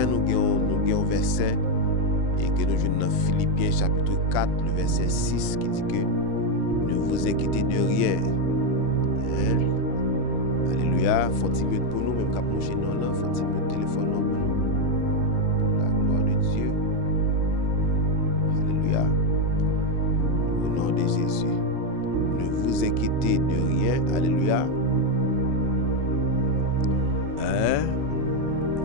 matin, nous avons un verset et que nous jouons dans Philippiens chapitre 4, le verset 6 qui dit que ne vous inquiétez de rien. Hein? Alléluia. Faut 10 minutes pour nous, même quand nous chez nous, faut 10 minutes de téléphone pour nous. La gloire de Dieu. Alléluia. Au nom de Jésus. Ne vous inquiétez de rien. Alléluia. Hein?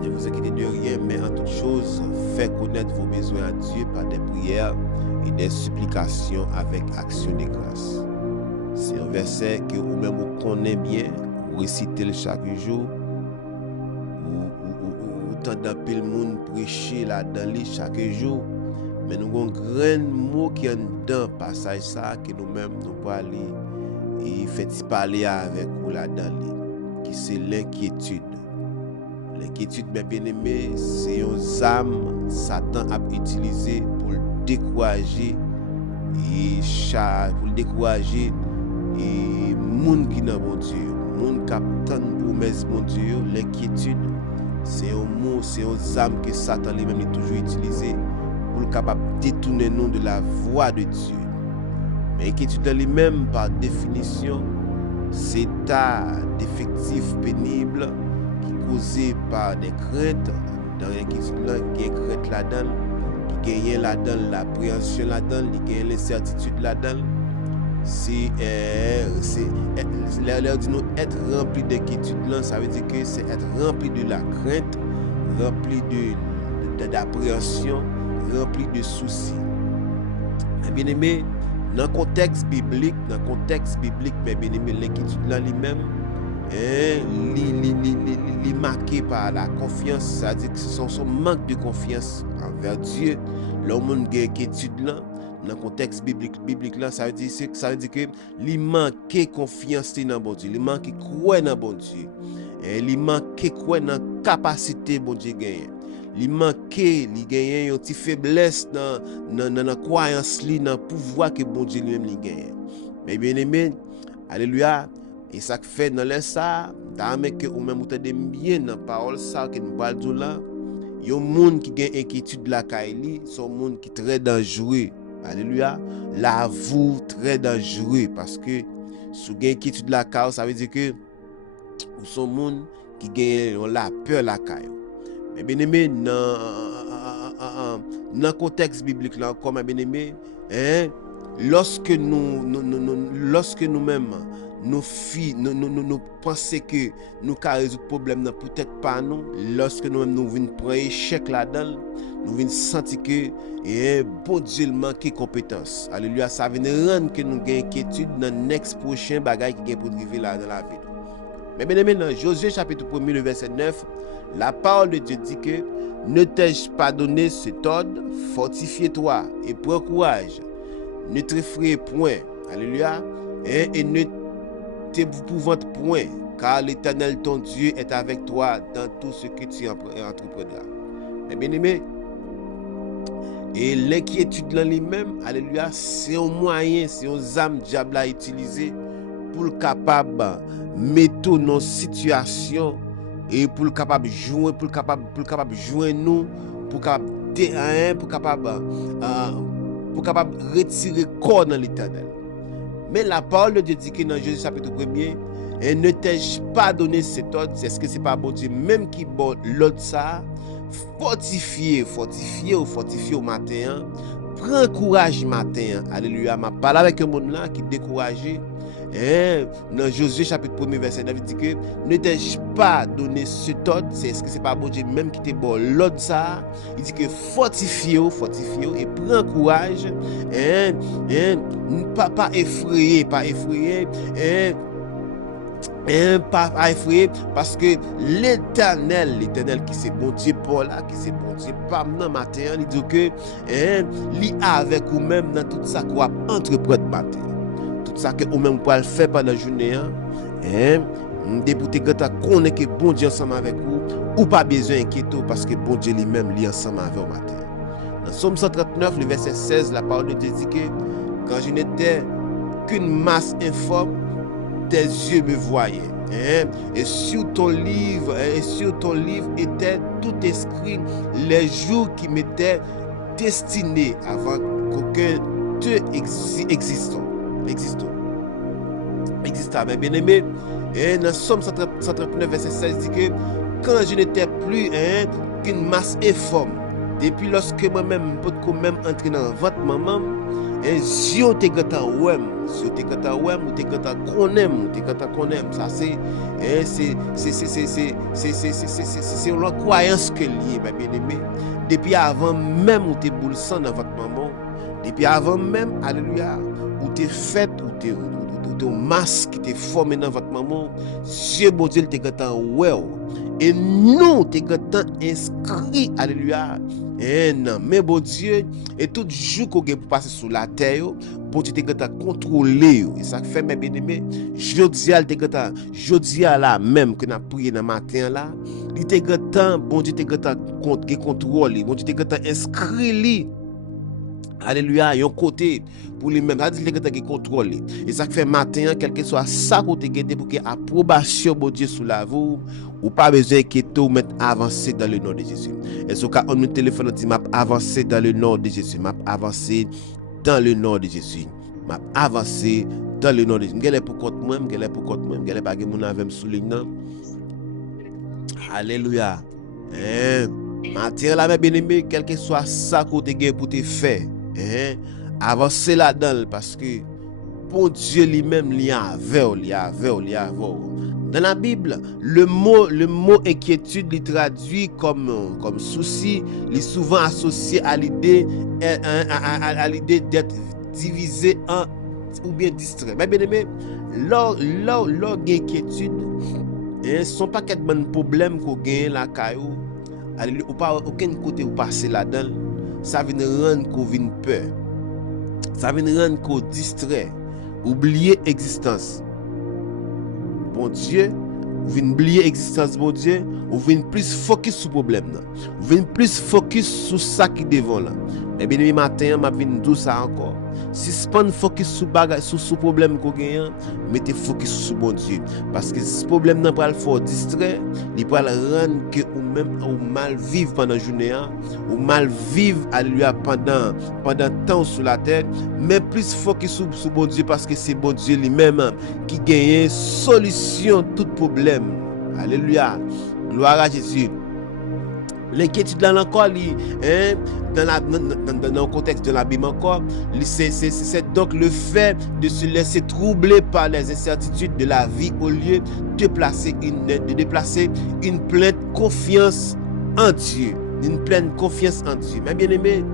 Ne vous inquiétez de rien, mais en toute chose, faites connaître vos besoins à Dieu par des prières et des supplications avec action de grâce. C'est un verset que vous-même vous connaissez bien, vous récitez chaque jour, ou tendez le monde prêcher là-dedans chaque jour, mais nous avons un grand mot qui est dans le passage ça, que nous-mêmes nous pouvons aller et faire parler avec vous là-dedans, qui c'est l'inquiétude. L'inquiétude, mes bien-aimés, c'est une âme Satan a utilisé pour le décourager et monde qui n'a bon Dieu, monde qui attend promesse bon Dieu. L'inquiétude, c'est un mot, c'est une âme que Satan lui-même a toujours utilisé pour le capable détourner nous de la voie de Dieu. Mais l'inquiétude lui-même, par définition, c'est état d'effectif pénible causé par des craintes. Dans l'inquiétude là, il y a une crainte là-dedans, qui gagne là-dedans l'appréhension là-dedans, qui gagne l'incertitude là-dedans. C'est l'air de nous être rempli d'inquiétude là, ça veut dire que c'est être rempli de la crainte, rempli d'appréhension, rempli de soucis. Bien aimé, dans le contexte biblique, mais bien aimé, l'inquiétude là lui-même est marqué par la confiance, c'est-à-dire que c'est son manque de confiance envers Dieu. L'homme qui a inquiétude là, dans le contexte biblique là, ça veut dire que il manque confiance dans bon Dieu, il manque croire dans bon Dieu, il manque croire dans capacité bon Dieu gagne, il manque il gagne une petite faiblesse dans la croyance li, dans pouvoir que bon Dieu lui-même il gagne. Mais bien aimé, alléluia. Et ça fait dans les ça, t'as que ou même t'as bien dans parole ça que nous parlons là, il y a un monde qui a inquiétude la kaili, son monde qui très dangereux. Alléluia. L'avoue très dangereux parce que si vous avez inquiétude la kaili, ça veut dire que ou son monde qui gagne la peur la kaili. Mais bien aimé dans le contexte biblique là, comme bien aimé, lorsque nous-mêmes nous pensons que nous avons résoudre le problème, peut-être pas nous. Lorsque nous venons prendre échec là-dedans, nous venons sentir que bon Dieu manque compétence. Alléluia, ça vient rendre que nous avons inquiétude dans le next prochain bagage qui est pour arriver là dans la vie. Mais bien aimé, dans Josué chapitre 1, le verset 9, la parole de Dieu dit que ne t'ai-je pas donné cet ordre, fortifie-toi et prends courage. Ne t'effraie point. Alléluia. Et ne t'épouvante point, car l'Éternel ton Dieu est avec toi dans tout ce que tu entreprendras. Mais bien aimé, et l'inquiétude dans lui-même, alléluia, c'est un moyen, c'est un âme diable à utiliser pour le capable mettre nos situations et pour le capable jouer, pour le capable jouer nous, pour capable retirer corps dans l'Éternel. Mais la parole de Dieu dit que dans Jésus chapitre 1er, et ne t'ai-je pas donné cet ordre, c'est ce que c'est pas bon Dieu, même qui bon l'autre ça, fortifier au matin, prends courage matin, alléluia, ma parole avec un monde là qui découragé. Dans Josué chapitre 1 verset 9, il dit que ne t'ai-je pas donné cet ordre, c'est ce que c'est pas bon Dieu, même qui te bon l'autre ça, il dit que fortifie et prends courage, pas effrayé, pas effrayé, parce que l'éternel qui c'est bon Dieu pour là, qui c'est bon Dieu pas maintenant matin, il dit que li avec ou même dans tout ça qu'on va entreprendre matin, tout ça que ou même pour le faire pendant la journée, débouter quand tu connais que bon Dieu ensemble avec vous, ou pas besoin d'inquiéter parce que bon Dieu lui-même li ensemble avec vous matin. Dans Somme 139, le verset 16, la parole de Dieu dit que quand je n'étais qu'une masse informe, tes yeux me voyaient. Et sur ton livre était tout inscrit les jours qui m'étaient destinés avant qu'aucun d'eux existant. Mais bien aimé, et dans Somme 139 verset 16 dit que quand je n'étais plus qu'une masse informe, depuis lorsque moi-même peux même entrer dans votre maman, Dieu te gata ouem, Dieu te gata ouem, ou te gata konem, ça c'est une croyance que lié, bien aimé. Depuis avant même où te boule sang dans votre maman, depuis avant même, alléluia, où te fait, où te masque qui te formé dans votre maman, Dieu bon Dieu te gata ouem. Et nous, te gata inscrit, alléluia. Non, mais bon Dieu, et tout jour qu'on peut passer sur la terre, bon Dieu te contrôler. Et ça fait, mes bien-aimés, jeudi là, même que nous avons prié dans le matin là, il te bon Dieu te contrôle, bon Dieu te inscrit. Alléluia, un côté pour lui-même, ça dit qu'il contrôle. Et ça fait matin, quel que soit ça côté pour que approbation de Dieu sous la vous, ou pas besoin que tout mettre avancer dans le nom de Jésus. Et ce cas on nous téléphone dit m'a avancer dans le nom de Jésus, m'a avancer dans le nom de Jésus. M'a avancer dans le nom de Jésus. M'gèle pour compte moi, m'gèle pas que mon avec souligne. Alléluia. Matin là bien aimé, quel que soit ça côté pour te faire. Avancer là-dedans parce que pour Dieu lui-même il y a dans la Bible le mot inquiétude il traduit comme souci, il est souvent associé à l'idée d'être divisé en ou bien distrait. Mais bien aimé, l'inquiétude sont pas quelques problèmes qu'on gagne la caillou ou pas aucun côté où passer là-dedans. Ça vient rendre qu'on vient peur. Ça vient rendre qu'on distrait. Oublier existence. Bon Dieu, vous venez oublier existence, bon Dieu, vous venez plus focus sur le problème. Vous venez plus focus sur ça qui est devant là. Mais bien, matin, je viens dire ça encore. Si ce n'est pas focus sur le problème qu'on gagne, mettez focus sur bon Dieu. Parce que ce problème n'a pas le fort distrait, il peut rendre que ou même ou mal vivre pendant la journée, ou mal vivre pendant temps sur la terre, mais plus focus sur bon Dieu parce que c'est bon Dieu lui-même qui gagne solution tout problème. Alléluia. Gloire à Jésus. L'inquiétude là encore, dans le contexte de la Bible encore, c'est donc le fait de se laisser troubler par les incertitudes de la vie au lieu de déplacer une pleine confiance en Dieu. Une pleine confiance en Dieu. Mais bien aimé,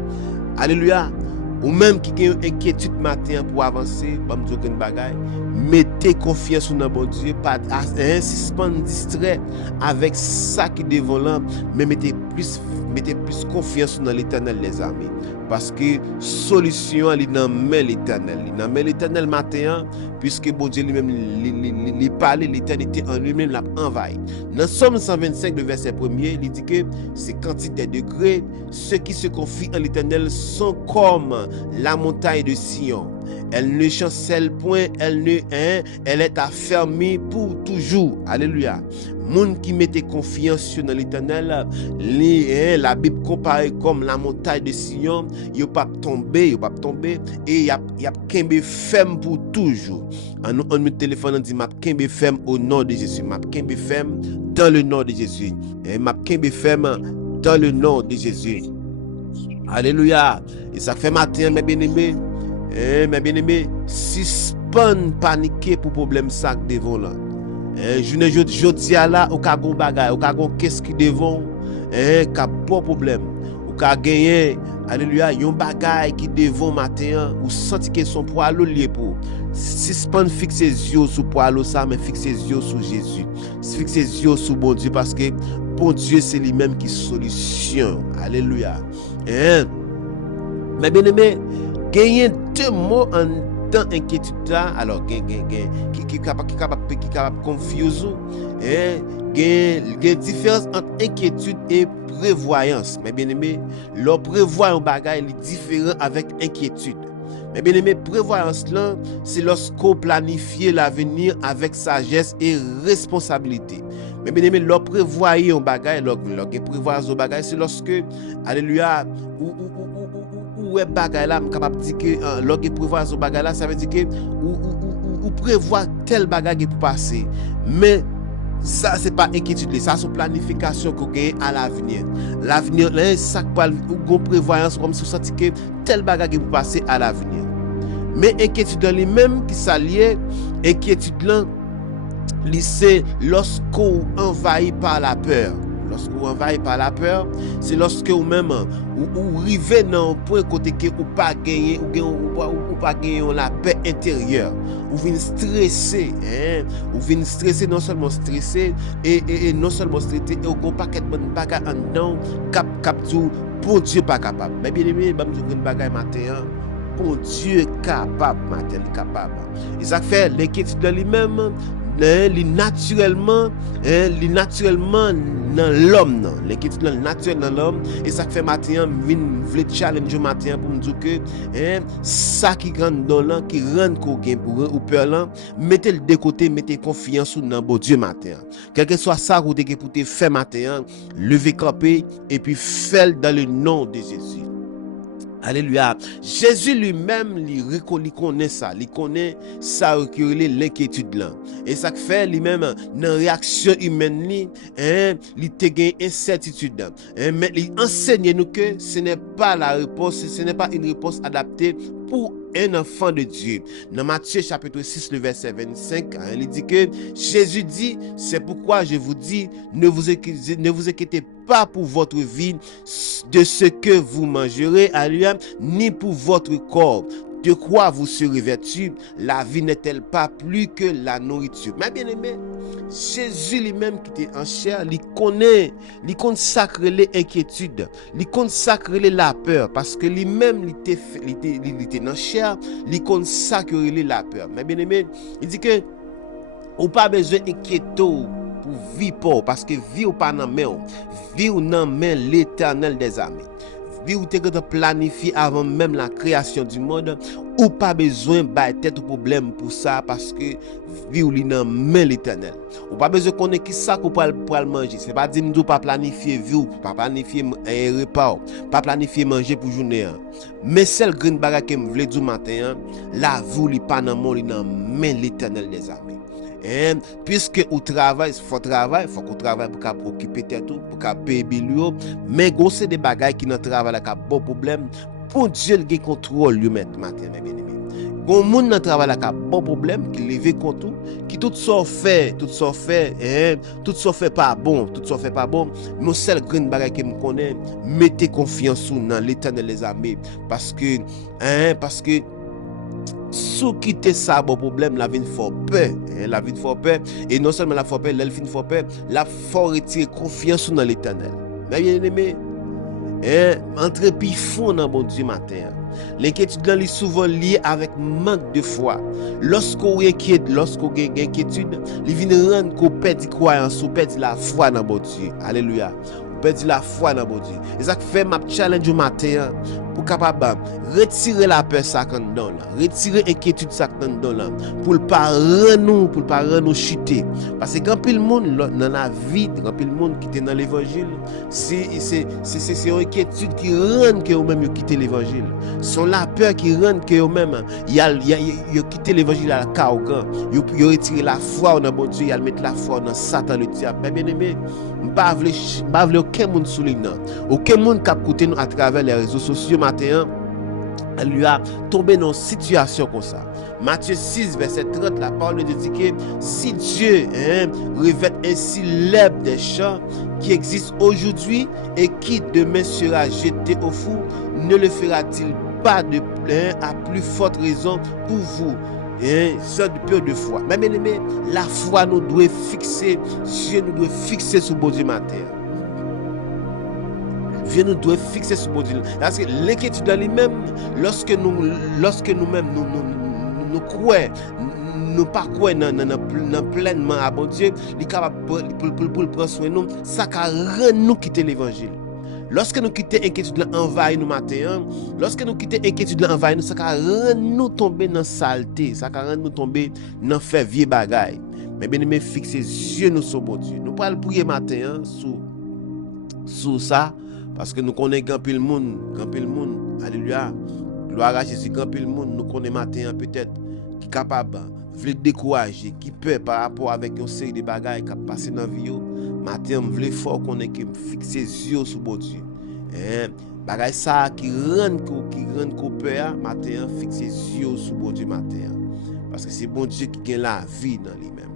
alléluia, ou même qui a une inquiétude matin pour avancer, mettez confiance dans bon Dieu, pas suspendre distrait avec ça qui est devant là, mais mettez plus confiance dans l'Éternel, les amis. Parce que solution elle est dans l'Éternel. Dans l'Éternel matin, puisque bon Dieu lui-même il parle, l'éternité en lui-même l'a envahi. Dans Somme 125, le verset 1er, il dit que ces quantités de degrés, ceux qui se confient en l'Éternel sont comme la montagne de Sion. Elle ne chancelle point, elle est affermie pour toujours. Alléluia. Monde qui mettait confiance dans l'Éternel, la Bible compare comme la montagne de Sion, il pas tomber et il y a kembe ferme pour toujours. On me téléphone, on dit m'a kembe ferme au nom de Jésus, m'a kembe ferme dans le nom de Jésus. Et m'a kembe ferme dans le nom de Jésus. Alléluia. Et ça fait matin mes bien-aimés. Mes bien-aimés, suspend paniquer pour problème ça devant là. Je là au ka gon bagay, au ka gon qu'est-ce qui devant ka bon problème. Au ka gagner alléluia, yon bagay qui devant matin ou senti que son poids lié pour. Suspend fixer yeux sur poids ça mais fixer yeux sur Jésus. Fixer yeux sur bon Dieu parce que bon Dieu c'est lui-même qui solution. Alléluia. Mais bien-aimé, gagner deux mots en temps inquiétude là, alors qui capable confuse différence entre inquiétude et prévoyance. Mais bien aimé, leur prévoir un bagage est différent avec inquiétude. Mais bien aimé, prévoyance là, c'est lorsqu'on planifie l'avenir avec sagesse et responsabilité. Mais bien aimé, lorsque prévoyer un bagage, lorsque prévoir un bagage, c'est lorsque, alléluia, ou bagage là, capable de dire que lorsque prévoir un bagage là, ça veut dire que ou prévoir tel bagage pour passer. Mais ça, c'est pas inquiétude, ça, c'est planification qu'on gagne à l'avenir. L'avenir, là, ça ou prévoyance comme si vous sentez que tel bagage pour passer à l'avenir. Mais inquiétude lui-même qui s'allie, inquiétude là, c'est lorsqu'on envahi par la peur. Lorsqu'on envahi par la peur, c'est lorsque ou même ou arrivé dans un point côté que ou pas gagner ou pas gagner la paix intérieure. Ou vient stressé, ou vient stressé, non seulement stressé et non seulement stressé, et au paquet de bonnes bagages en dedans, cap tout pour Dieu pas capable. Mais bien aimé, je vais une bagaille matin. Pour Dieu capable, matin capable. Et ça fait l'inquiétude de lui-même. Li naturellement dans l'homme, l'inquiétude naturelle dans l'homme, et ça fait matin vle challenge matin pour me dire que ça qui rentre dans l'an qui rend qu'on gain pour ou peur là, mettez le de côté, mettez confiance dans bon Dieu matin. Quel que soit ça que vous pour faire matin, levez camper et puis faites dans le nom de Jésus. Alléluia. Jésus lui-même, il connaît ça. Il connaît ça qui est l'inquiétude là. Et ça fait lui-même, dans réaction humaine, il te gagne incertitude. Mais il enseigne nous que ce n'est pas la réponse, ce n'est pas une réponse adaptée pour un enfant de Dieu. Dans Matthieu chapitre 6, le verset 25, il dit que Jésus dit, c'est pourquoi je vous dis, ne vous inquiétez pas pour votre vie de ce que vous mangerez, alléluia, ni pour votre corps. De quoi vous serez vêtus? La vie n'est-elle pas plus que la nourriture? Mais bien aimé, Jésus lui-même qui était en chair, il connaît sacrer les inquiétudes, il consacre la peur, parce que lui-même il était dans chair, il consacre la peur. Mais bien aimé, il dit que ou pas besoin d'inquiéter pour vivre, parce que vie ou pas dans main, vie ou dans main l'Éternel des armées. Vie ou te planifié avant même la création du monde, ou pas besoin de tête ou problème pour ça, parce que vie ou li nan main l'Éternel. Ou pas besoin connaître qui ça qu'on pour manger. C'est pas dire nous pas planifier vie ou pas planifier un repas, pas planifier manger pour journée. Mais celle green bagarre que me vle du matin, la vie ou li pas dans mon li nan main l'Éternel des armées. Puisque au travail, faut qu'on travaille pour occuper tête pour payer bill, mais gros c'est des bagages qui dans travail là bon problème pour Dieu le contrôle lui mettre matin bien aimé. Gon monde dans travail là bon problème qui lever contre qui tout ça fait pas bon, mon seul green bagage que me connaît, mettez confiance dans l'Éternel des armées parce que sous quitter ça bon problème la vie fort peur et non seulement la fort peur l'elfine fort peur la fort retirer confiance dans l'Éternel. Mais bien aimé, entrer puis fond dans bon Dieu matin. L'inquiétude là est souvent liée avec manque de foi. Lorsqu'on inquiète, lorsqu'on gagne inquiétude, il vient rendre qu'on perd croyance, on perd la foi dans bon Dieu. Alléluia. Perdre la foi dans bon Dieu. Et ça fait ma challenge au matin pour capable retirer la peur ça quand dans là, retirer inquiétude ça quand dans là pour pas nous chuter parce que quand pile monde dans la vie, quand pile monde qui est dans l'évangile, c'est une inquiétude qui rend que eux même quitter l'évangile. Sont la peur qui rend que eux même ils quitter l'évangile à la cargan. Ils retirer la foi dans bon Dieu, ils mettre la foi dans Satan le diable. Bien aimé, pas vle aucun monde souligne, aucun monde qui écoute nous à travers les réseaux sociaux matin, lui a tombé dans une situation comme ça. Matthieu 6 verset 30, la parole de Dieu dit que si Dieu revêt ainsi l'herbe des champs qui existe aujourd'hui et qui demain sera jeté au four, ne le fera-t-il pas de à plus forte raison pour vous? Ça de peur de foi. Mais bien aimé, la foi nous doit fixer, Dieu nous doit fixer sur bon Dieu matin. Dieu nous doit fixer sur bon Dieu. Parce que l'inquiétude dans lui-même, lorsque nous-mêmes nous croyons, nous pas croyons dans pleinement à bon Dieu, il est capable pour prendre soin de nous, ça rend nous quitter l'évangile. Lorsque nous quittons inquiétude envahir nous matin, lorsque nous quittons inquiétude envahir nous, ça va rendre nous tomber dans saleté, ça va rendre nous tomber dans faire vieux bagaille. Mais bien aimé, fixer yeux nous sur bon Dieu. Nous parlons prier matin sous ça parce que nous connaissons grand pile monde, alléluia. Gloire à Jésus, grand pile monde nous connaissons matin peut-être qui capable veut décourager, qui peut par rapport avec une série de bagages qui passé dans vie. Matin, je veux fort qu'on ait que fixer yeux sur bon Dieu. Bagay ça qui rend qu'on peur matin, fixer yeux sur bon Dieu matin. Parce que c'est bon Dieu qui gagne la vie dans lui-même.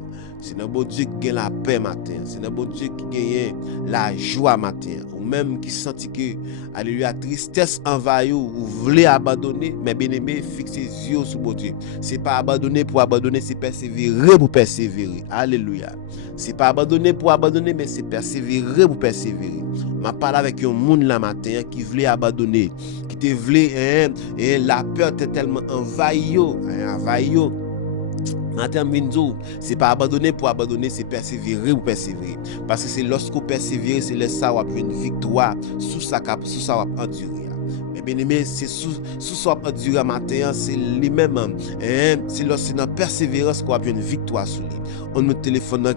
C'est un bon Dieu qui gagne la paix matin. C'est un bon Dieu qui gagne la joie matin. Ou même qui sentit que, alléluia, tristesse envahit ou voulez abandonner, mais bien aimé, fixez les yeux sur bon Dieu. C'est pas abandonner pour abandonner, c'est persévérer pour persévérer. Alléluia. C'est pas abandonner pour abandonner, mais c'est persévérer pour persévérer. Je parle avec un monde là matin qui voulait abandonner, qui te voulait, la peur t'est tellement envahi. Matin, c'est pas abandonner pour abandonner, c'est persévérer ou persévérer. Parce que c'est lorsqu'on persévère, c'est là ça on a une victoire sous ça on a enduré. Mais bien aimé, c'est sous ça on a enduré matin, c'est lui-même. C'est lorsque dans persévérance qu'on a une victoire sur lui. On nous téléphone dans